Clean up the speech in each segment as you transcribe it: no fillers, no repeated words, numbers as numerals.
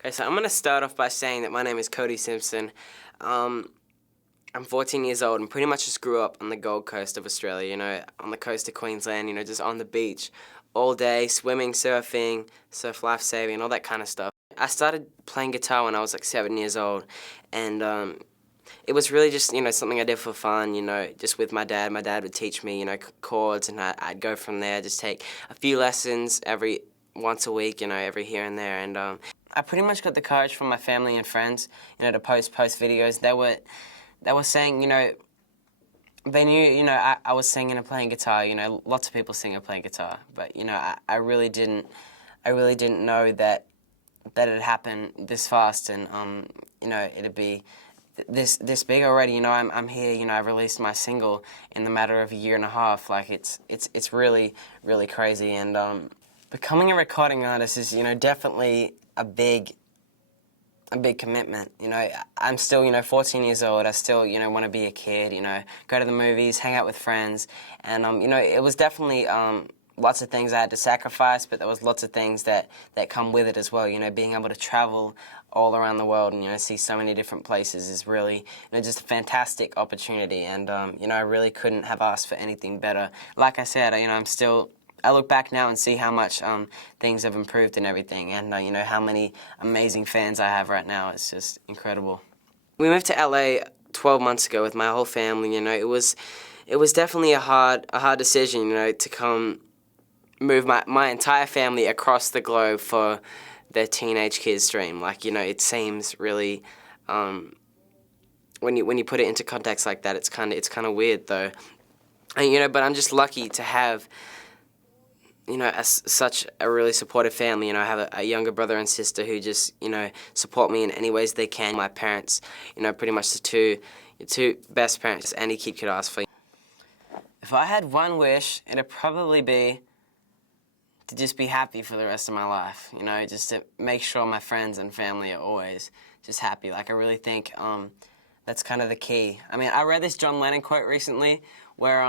Okay, so I'm going to start off by saying that my name is Cody Simpson. I'm 14 years old and pretty much just grew up on the Gold Coast of Australia, on the coast of Queensland, just on the beach all day, swimming, surfing, surf life saving, all that kind of stuff. I started playing guitar when I was like 7 years old, and it was really just, something I did for fun, just with my dad. My dad would teach me, chords, and I'd go from there, just take a few lessons once a week, every here and there, and I pretty much got the courage from my family and friends, to post videos. They were saying, they knew, I was singing and playing guitar. Lots of people sing and play guitar, but I really didn't know that it'd happen this fast, and it'd be this big already. I'm here. I released my single in the matter of a year and a half. Like it's really crazy, and becoming a recording artist is definitely a big commitment. I'm still 14 years old. I still want to be a kid. Go to the movies, hang out with friends, and it was definitely lots of things I had to sacrifice, but there was lots of things that come with it as well. Being able to travel all around the world and see so many different places is really just a fantastic opportunity, and I really couldn't have asked for anything better. Like I said, I look back now and see how much things have improved and everything, and how many amazing fans I have right now. It's just incredible. We moved to LA 12 months ago with my whole family. It was definitely a hard decision. To come move my entire family across the globe for their teenage kid's dream. Like it seems really when you put it into context like that, it's kind of weird though. And, but I'm just lucky to have such a really supportive family. I have a younger brother and sister who just, support me in any ways they can. My parents, pretty much the two best parents any kid could ask for. If I had one wish, it'd probably be to just be happy for the rest of my life. Just to make sure my friends and family are always just happy. Like, I really think that's kind of the key. I mean, I read this John Lennon quote recently where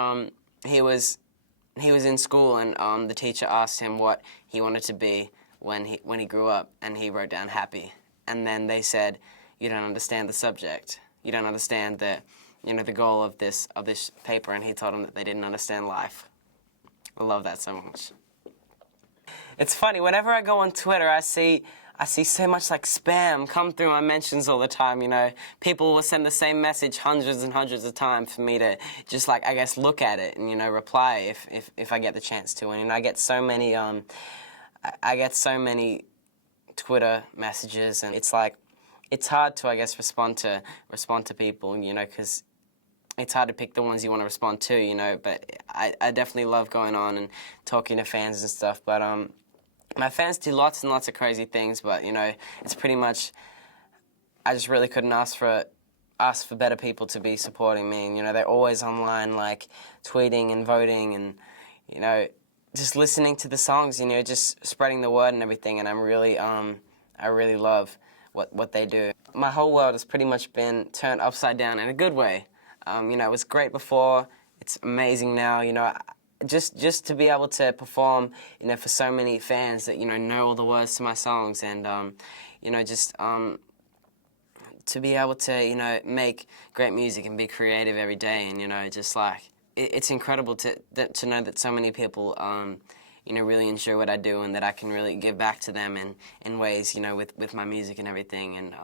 he was in school, and the teacher asked him what he wanted to be when he grew up, and he wrote down happy. And then they said, "You don't understand the subject. You don't understand the goal of this paper." And he told them that they didn't understand life. I love that so much. It's funny, whenever I go on Twitter, I see so much like spam come through my mentions all the time. People will send the same message hundreds and hundreds of times for me to just I guess look at it and reply if I get the chance to. And I get so many Twitter messages, and it's hard to, I guess, respond to people, because it's hard to pick the ones you want to respond to, but I definitely love going on and talking to fans and stuff. But my fans do lots and lots of crazy things, but it's pretty much, I just really couldn't ask for better people to be supporting me. And they're always online, tweeting and voting, and just listening to the songs, just spreading the word and everything. And I really love what they do. My whole world has pretty much been turned upside down in a good way. It was great before, it's amazing now. Just to be able to perform, for so many fans that, know all the words to my songs, and, just to be able to, make great music and be creative every day, and, just it's incredible to know that so many people, really enjoy what I do, and that I can really give back to them in ways, with my music and everything. And,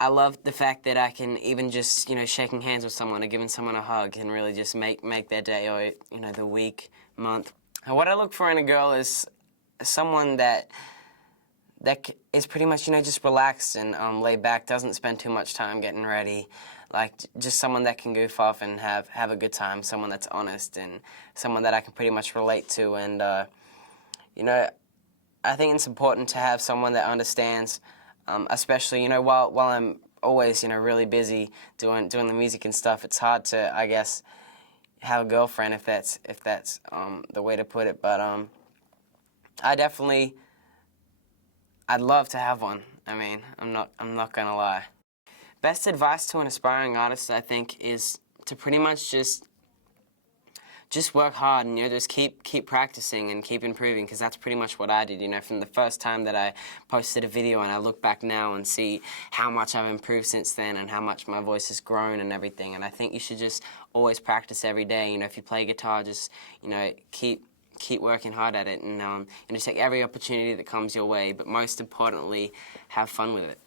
I love the fact that I can even just, shaking hands with someone or giving someone a hug can really just make their day, or, the week, month. And what I look for in a girl is someone that is pretty much, just relaxed and laid back, doesn't spend too much time getting ready. Just someone that can goof off and have a good time, someone that's honest, and someone that I can pretty much relate to. And, I think it's important to have someone that understands, especially, while I'm always, really busy doing the music and stuff. It's hard to, I guess, have a girlfriend, if that's the way to put it. But I'd love to have one. I mean, I'm not gonna lie. Best advice to an aspiring artist, I think, is to pretty much just just work hard and, you know, just keep practicing and keep improving, because that's pretty much what I did, you know, from the first time that I posted a video, and I look back now and see how much I've improved since then and how much my voice has grown and everything. And I think you should just always practice every day. You know, if you play guitar, just, you know, keep working hard at it, and take every opportunity that comes your way, but most importantly, have fun with it.